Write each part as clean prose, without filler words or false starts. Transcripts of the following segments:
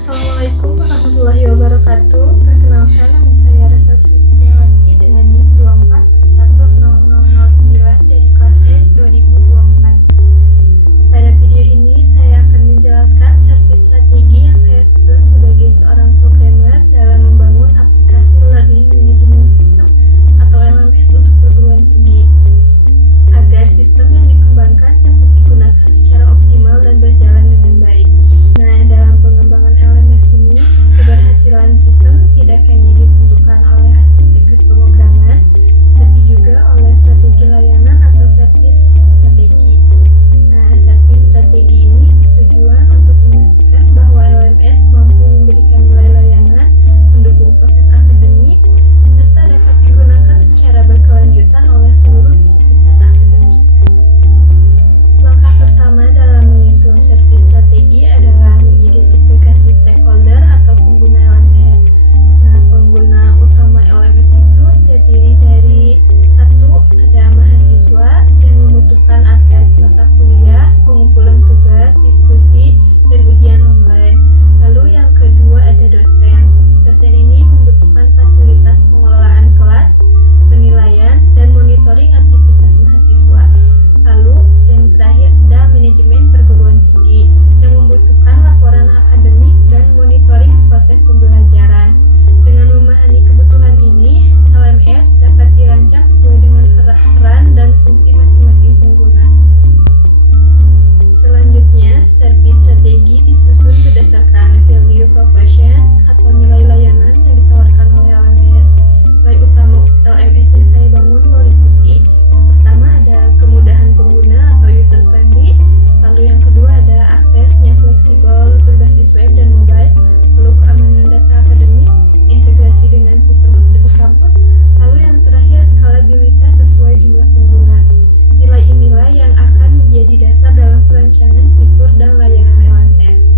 Assalamualaikum warahmatullahi wabarakatuh. Perkenalkan, nama saya Rasa Sri Setiawati dengan NIM 24110009 dari kelas E 2024. Pada video ini saya akan menjelaskan servis strategi yang saya susun sebagai seorang programmer dalam membangun aplikasi Learning Management System atau LMS untuk perguruan tinggi, agar sistem yang dikembangkan dapat digunakan secara optimal dan berjalan dengan baik. Nah, dalam pengembangan LMS ini, keberhasilan sistem tidak hanya ditentukan oleh aspek teknis pemrograman, tetapi juga oleh strategi layanan atau servis strategi. Nah, servis strategi ini bertujuan untuk memastikan bahwa LMS mampu memberikan nilai layanan, mendukung proses akademik, serta dapat digunakan secara berkelanjutan oleh seluruh sivitas akademik. Langkah pertama dalam menyusun servis strategi adalah mengidentifikasi stakeholder atau pengguna LMS. Nah, pengguna utama LMS itu terdiri dari satu, ada mahasiswa yang membutuhkan akses mata kuliah, pengumpulan tugas, diskusi, dan ujian online. Lalu yang kedua ada dosen. Dosen ini membutuhkan fasilitas pengelolaan kelas, penilaian, dan monitoring aktivitas mahasiswa. Lalu yang terakhir ada manajemen perguruan tinggi yang membutuhkan laporan akademik dan monitoring proses pembelajaran. Dengan memahami kebutuhan ini, LMS dapat dirancang sesuai dengan peran dan fungsi masing-masing pengguna. Selanjutnya, servis strategi disusun berdasarkan value proposition atau nilai layanan yang ditawarkan oleh LMS. Nilai utama LMS yang saya bangun meliputi yang pertama ada kemudahan pengguna atau user friendly, lalu yang kedua ada aksesnya fleksibel berbasis web dan mobile, lalu keamanan data akademik, integrasi dengan sistem akademik kampus, lalu yang terakhir skalabilitas sesuai jumlah pengguna. Nilai inilah yang akan menjadi dasar dalam perancangan fitur dan layanan LMS.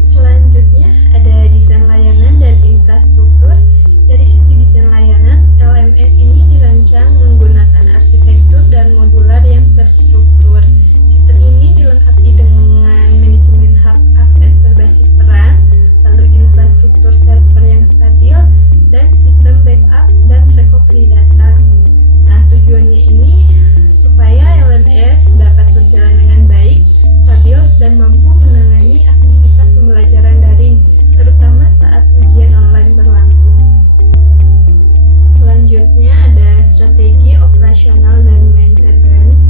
Selanjutnya ada desain layanan dan infrastruktur. Dari sisi desain layanan, LMS ini dirancang menggunakan arsitektur dan modular yang terstruktur. Sistem ini dilengkapi dengan manajemen hak akses berbasis peran, lalu infrastruktur server yang stabil, dan sistem backup dan recovery data. Nah, tujuannya ini supaya LMS dapat berjalan dengan baik, stabil, dan mampu menangani aktivitas pembelajaran daring, terutama saat ujian online berlangsung. Selanjutnya ada strategi operasional dan maintenance.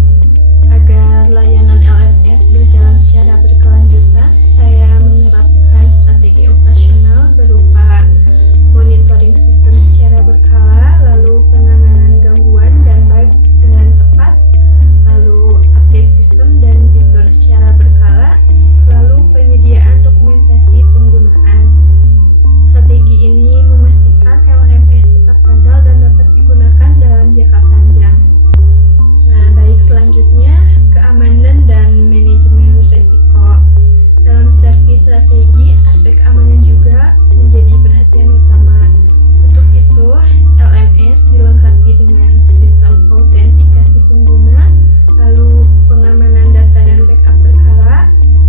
Agar layanan LMS berjalan secara berkelanjutan, saya menerapkan strategi operasional berupa monitoring sistem secara berkala, lalu penanganan gangguan dan bug dengan tepat, lalu update sistem dan fitur secara berkala, lalu penyediaan dokumentasi penggunaan. Strategi ini memastikan LMS tetap andal dan dapat digunakan dalam jangka panjang. Nah, baik, selanjutnya keamanan dan manajemen risiko. Dalam servis strategi, aspek keamanan juga menjadi perhatian utama. Untuk itu, LMS dilengkapi dengan sistem autentikasi pengguna, lalu pengamanan data dan backup berkala,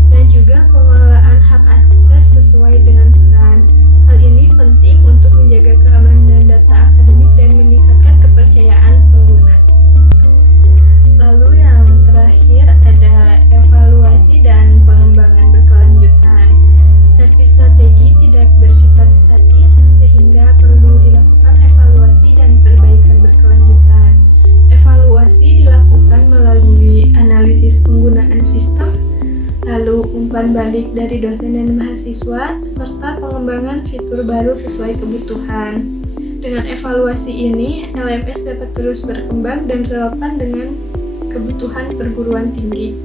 dan juga pengelolaan hak akses sesuai dengan peran. Hal ini penting untuk menjaga keamanan data akademik dan meningkatkan kepercayaan pengguna. Lalu yang terakhir ada evaluasi dan pengembangan berkelanjutan. Servis strategi tidak bersifat statis sehingga perlu dilakukan evaluasi dan perbaikan berkelanjutan. Evaluasi dilakukan melalui analisis penggunaan sistem, lalu umpan balik dari dosen dan mahasiswa, serta pengembangan fitur baru sesuai kebutuhan. Dengan evaluasi ini, LMS dapat terus berkembang dan relevan dengan kebutuhan perguruan tinggi.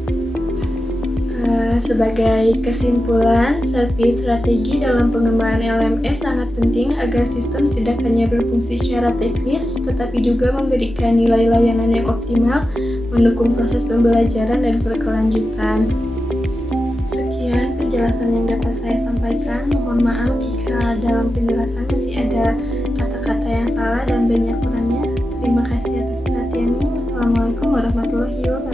Sebagai kesimpulan, servis strategi dalam pengembangan LMS sangat penting agar sistem tidak hanya berfungsi secara teknis, tetapi juga memberikan nilai layanan yang optimal, mendukung proses pembelajaran dan berkelanjutan. Sekian penjelasan yang dapat saya sampaikan. Mohon maaf jika dalam penjelasan masih ada kata-kata yang salah dan banyak kurangnya. Terima kasih atas perhatiannya. Assalamualaikum warahmatullahi wabarakatuh.